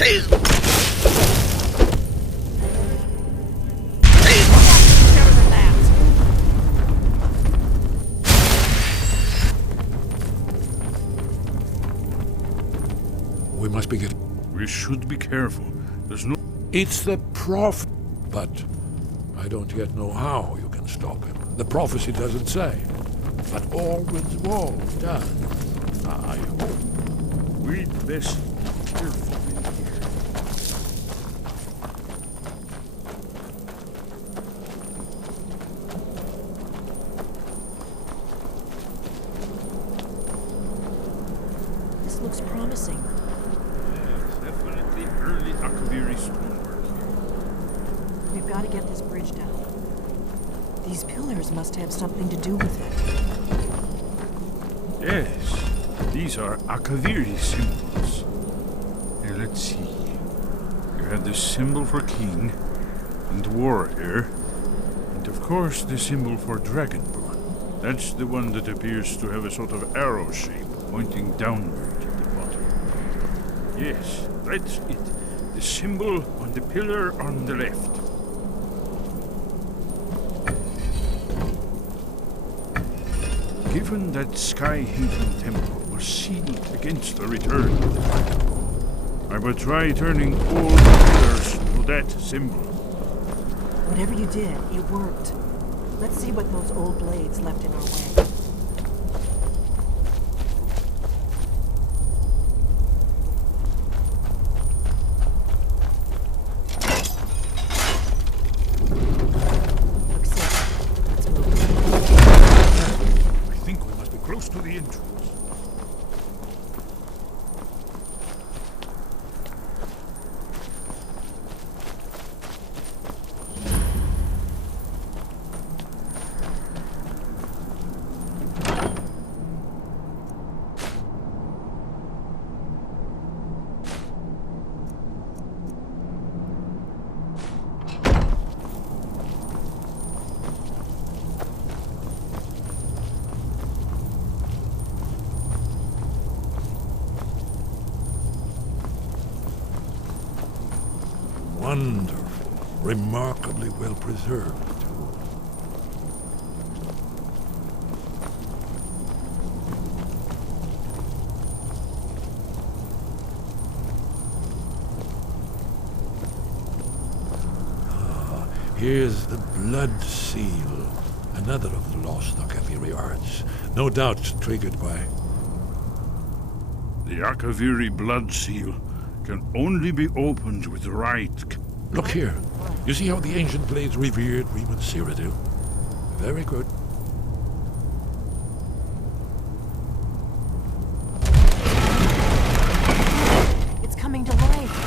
We must be getting... We should be careful. There's no... It's the Prophet. But I don't yet know how you can stop him. The prophecy doesn't say. But Orwin's wall does. I hope. We'd best be careful in here. This looks promising. Yes, definitely early Akaviri stonework. We've got to get this bridge down. These pillars must have something to do with it. Yes, these are Akaviri symbols. Here, let's see. You have the symbol for king and warrior, and of course the symbol for dragonborn. That's the one that appears to have a sort of arrow shape pointing downward at the bottom. Yes, that's it. The symbol on the pillar on the left. Given that Skyhaven Temple was sealed against the return of the dragonborn, I will try turning all the pillars to that symbol. Whatever you did, it worked. Let's see what those old blades left in our way. Looks safe. Let's move. I think we must be close to the entrance. Wonderful. Remarkably well preserved, too. Here's the blood seal. Another of the lost Akaviri arts. No doubt triggered by... The Akaviri blood seal can only be opened with the right... Look here. You see how the ancient blades revered Riemann Cyrodiil? Very good. It's coming to life.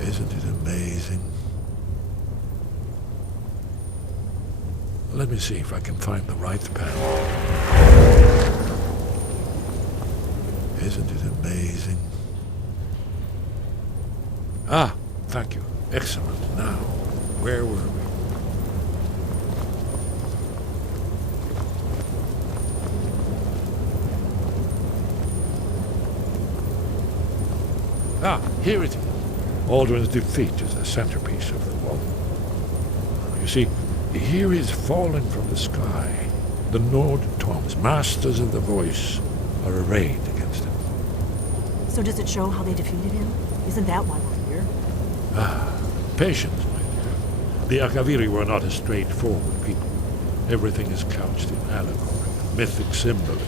Isn't it amazing? Let me see if I can find the right panel. Isn't it amazing? Ah, thank you. Excellent. Now, where were we? Ah, here it is. Alduin's defeat is the centerpiece of the wall. You see, here is fallen from the sky. The Nord Toms, masters of the voice, are arrayed against him. So does it show how they defeated him? Isn't that why we're here? Ah, patience, my dear. The Akaviri were not a straightforward people. Everything is couched in allegory, mythic symbolism.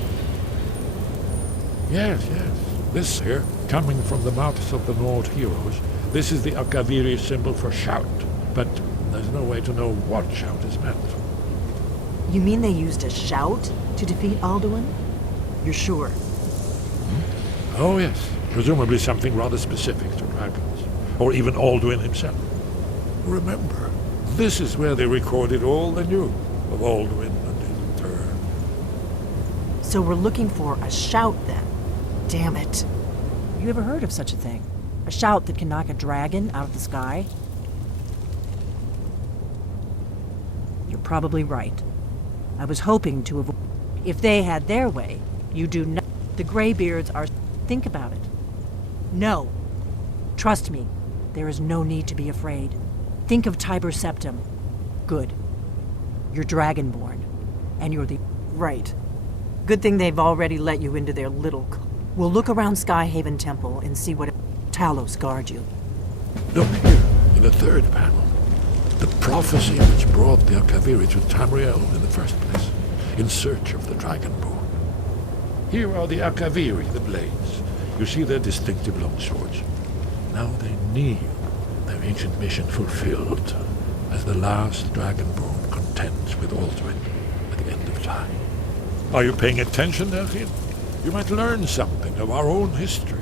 Yes, yes. This here, coming from the mouths of the Nord heroes, this is the Akaviri symbol for shout. But there's no way to know what shout is meant. You mean they used a shout to defeat Alduin? You're sure? Oh, yes. Presumably something rather specific to dragons. Or even Alduin himself. Remember, this is where they recorded all they knew of Alduin and his return. So we're looking for a shout then. Damn it. You ever heard of such a thing? A shout that can knock a dragon out of the sky? You're probably right. I was hoping to avoid... If they had their way, you do not... The Greybeards are... Think about it. No. Trust me, there is no need to be afraid. Think of Tiber Septim. Good. You're Dragonborn. And you're the... Right. Good thing they've already let you into their little... We'll look around Skyhaven Temple and see what... Talos guard you. Look here, in the third panel. The prophecy which brought the Akaviri to Tamriel in the first place, in search of the Dragonborn. Here are the Akaviri, the blades. You see their distinctive long swords. Now they kneel, their ancient mission fulfilled, as the last Dragonborn contends with Alduin at the end of time. Are you paying attention, Delphine? You might learn something of our own history.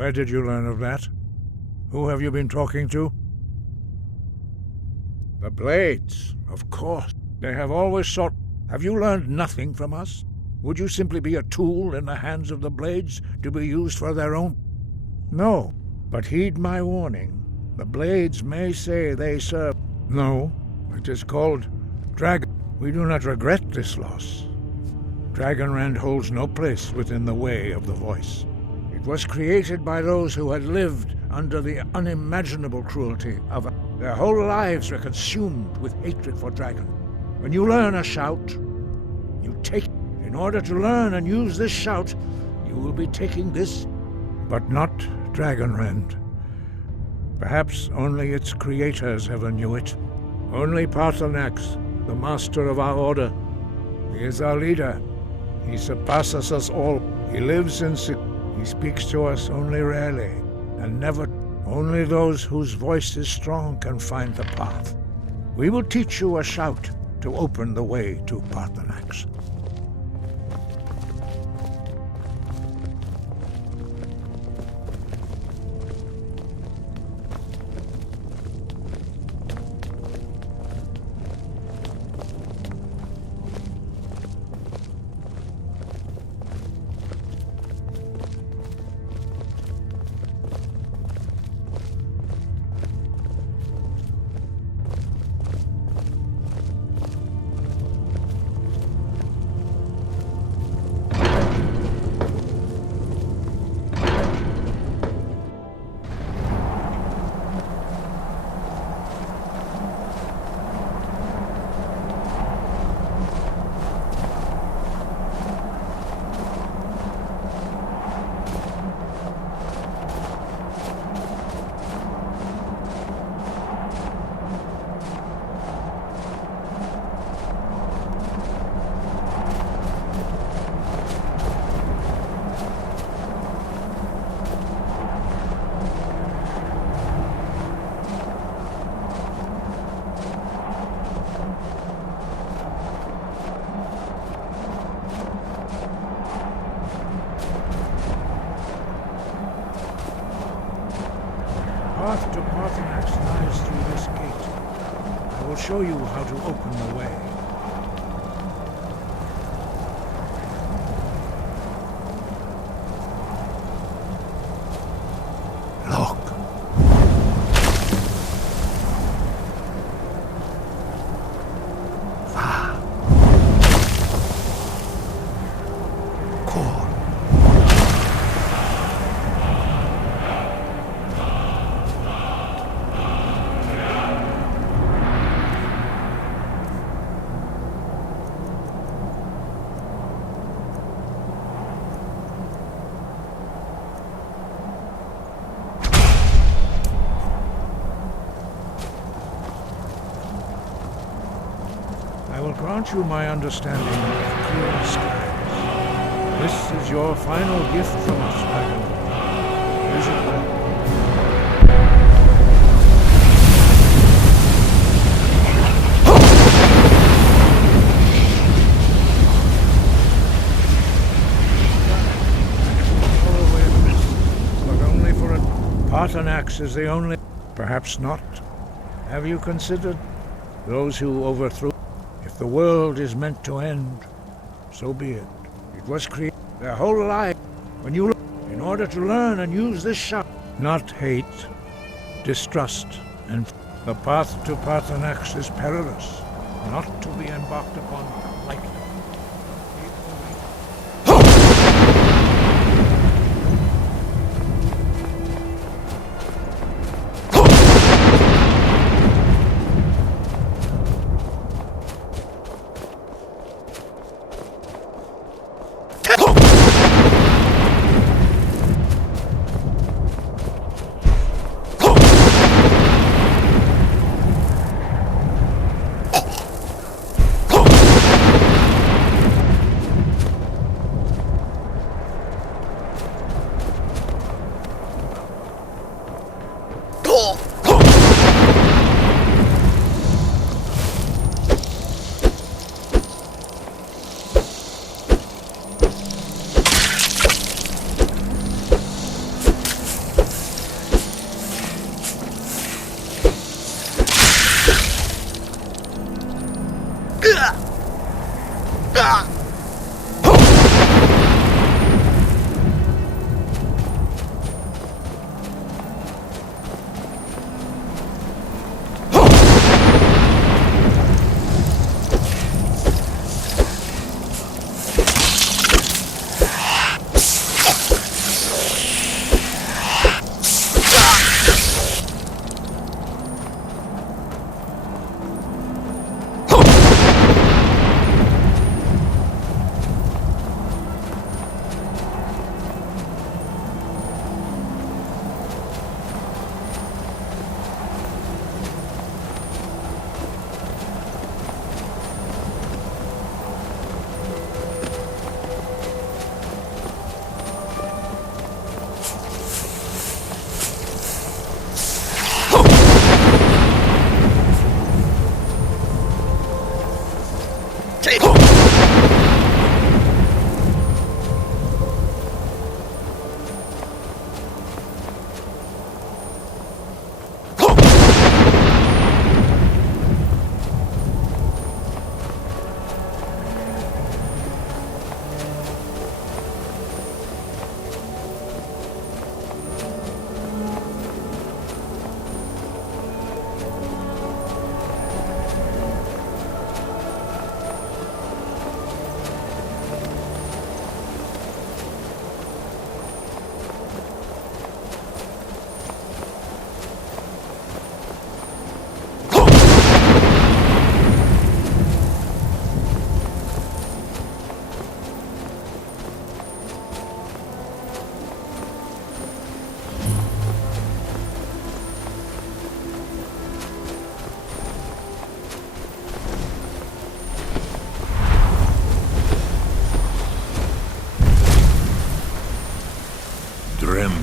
Where did you learn of that? Who have you been talking to? The Blades, of course. They have always sought... Have you learned nothing from us? Would you simply be a tool in the hands of the Blades to be used for their own... No, but heed my warning. The Blades may say they serve... No, it is called Dragon. We do not regret this loss. Dragonrend holds no place within the way of the Voice. It was created by those who had lived under the unimaginable cruelty of... Their whole lives were consumed with hatred for Dragon. When you learn a shout, you take... In order to learn and use this shout, you will be taking this... But not Dragonrend. Perhaps only its creators ever knew it. Only Paarthurnax, the master of our order. He is our leader. He surpasses us all. He lives in... He speaks to us only rarely, and never... Only those whose voice is strong can find the path. We will teach you a shout to open the way to Paarthurnax. Path to Paarthurnax lies through this gate. I will show you how to open the way. Look. Va. Kor. I will grant you my understanding of clear skies. This is your final gift from us, Dragon. Use it well. All away of this, but only for a... Paarthurnax is the only... Perhaps not. Have you considered those who overthrew... If the world is meant to end, so be it. It was created their whole life. When you in order to learn and use this shout, not hate, distrust, and the path to Paarthurnax is perilous, not to be embarked upon lightly.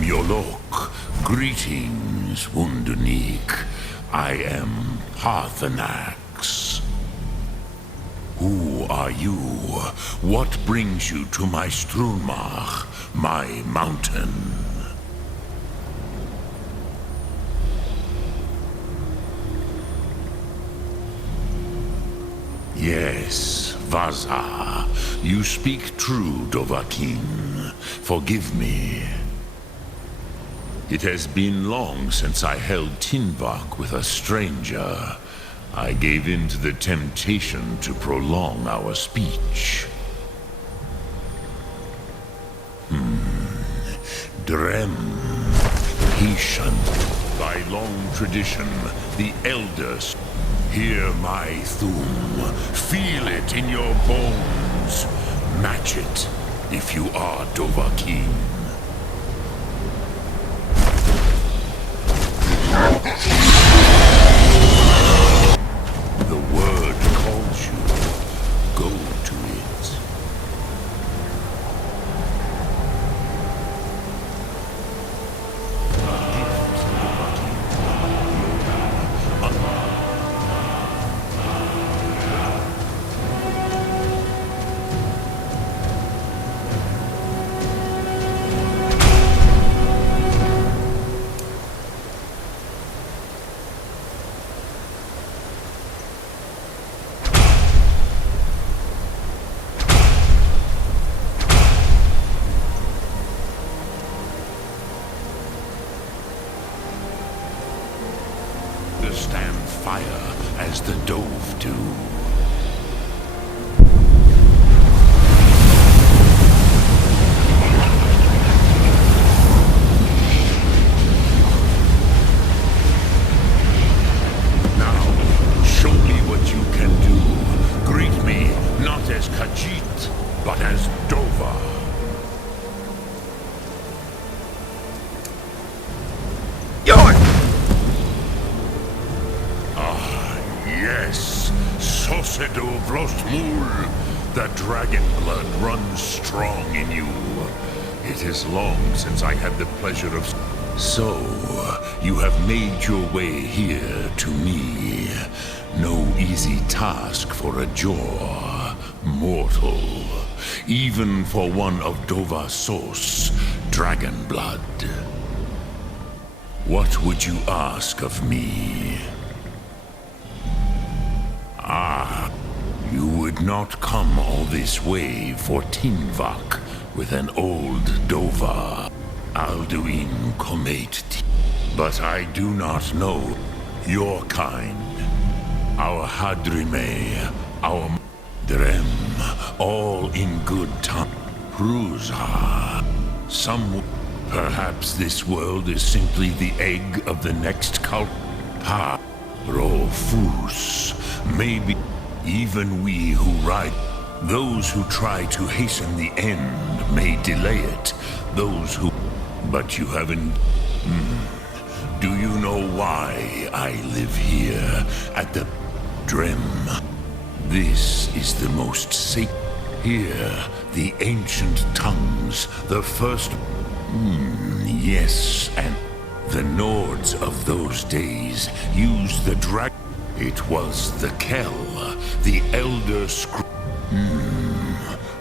Yolok, greetings, Wundunik. I am Parthenax. Who are you? What brings you to my Strunmach, my mountain? Yes, Vaza. You speak true, Dovahkiin. Forgive me. It has been long since I held Tinvak with a stranger. I gave in to the temptation to prolong our speech. Drem, Hishan, by long tradition, the elders. Hear my Thum. Feel it in your bones. Match it if you are Dovahkiin. The word calls you. Go to it. Stand fire as the Dove do. Now, show me what you can do. Greet me not as Khajiit, but as Dova. Yes, Sosedo Vrostmul. The dragon blood runs strong in you. It is long since I had the pleasure of... So, you have made your way here to me. No easy task for a jaw, mortal. Even for one of Dova Sos, dragon blood. What would you ask of me? Ah, you would would not come all this way for Tinvak with an old Dova. Alduin Komate. But I do not know your kind. Our Hadrime, our Drem, all in good time. Ruza. Some. Perhaps this world is simply the egg of the next cult. Ha. Rofus. Maybe even we who ride. Those who try to hasten the end may delay it. Those who. But you haven't. Do you know why I live here at the Drem? This is the most sacred. Here, the ancient tongues, the first. Yes, and the Nords of those days used the dragon. It was the Kell, the Elder Scroll.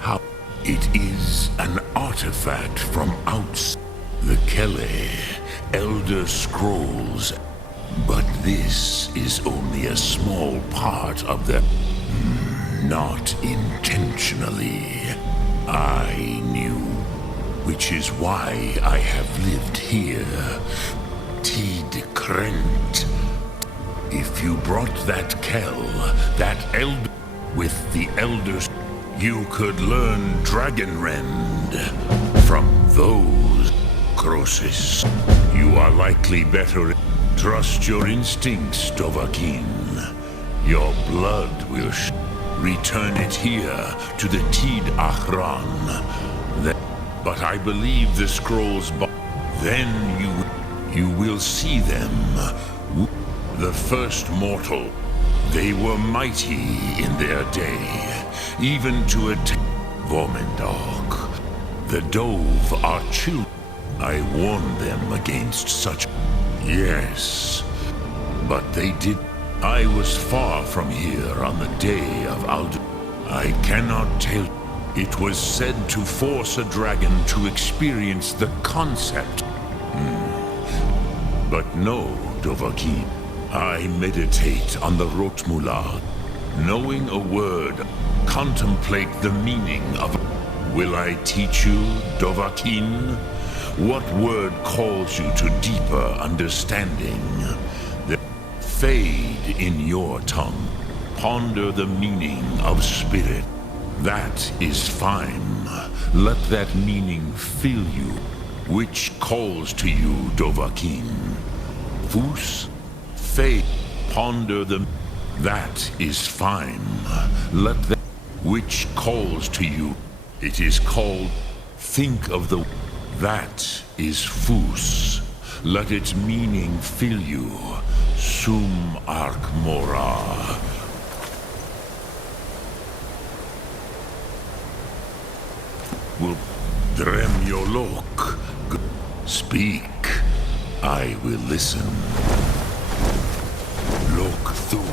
How it is an artifact from outside. The Kelle, Elder Scrolls. But this is only a small part of the... Not intentionally. I knew. Which is why I have lived here. Tid Krent. If you brought that Kell, that Elder... with the Elders, you could learn Dragonrend from those crosses. You are likely better. Trust your instincts, Dovahkiin. Your blood will return it here to the Tid Achran. But I believe the scrolls. Then you will see them. The first mortal. They were mighty in their day, even to attack Vormendog. The Dove are children. I warned them against such. Yes, but they did. I was far from here on the day of Aldu. I cannot tell. It was said to force a dragon to experience the concept. But no, Dovahkiin. I meditate on the Rotmula. Knowing a word, contemplate the meaning of. Will I teach you, Dovahkiin? What word calls you to deeper understanding? The fade in your tongue. Ponder the meaning of spirit. That is fine. Let that meaning fill you. Which calls to you, Dovahkiin? Fus? Fade. Ponder the... That is fine. Let that... Which calls to you. It is called... Think of the... That is Fus. Let its meaning fill you. Sum Ark Mora. Will Drem Yolok. Speak. I will listen. Lok Thum.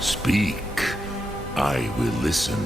Speak. I will listen.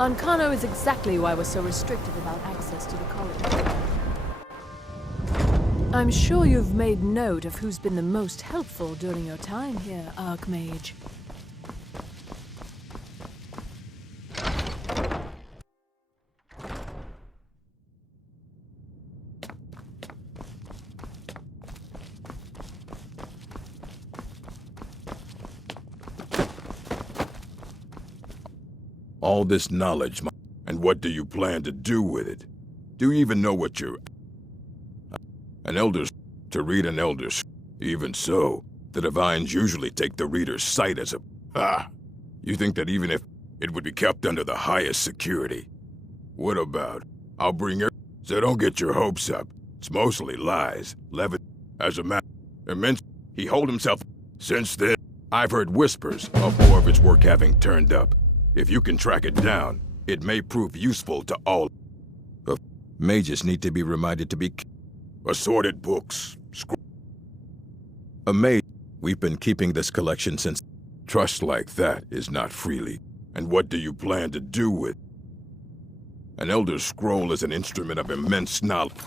Ancano is exactly why we're so restrictive about access to the college. I'm sure you've made note of who's been the most helpful during your time here, Archmage. All this knowledge, and what do you plan to do with it? Do you even know what you're... An elder's... To read an elder's... Even so, the Divines usually take the reader's sight as a... You think that even if it would be kept under the highest security? What about... I'll bring her... So don't get your hopes up. It's mostly lies. Levitt, as a matter... Immense... He hold himself... Since then, I've heard whispers of more of its work having turned up. If you can track it down, it may prove useful to all. Mages need to be reminded to be... Assorted books. A mage... We've been keeping this collection since... Trust like that is not freely. And what do you plan to do with... An Elder Scroll is an instrument of immense knowledge.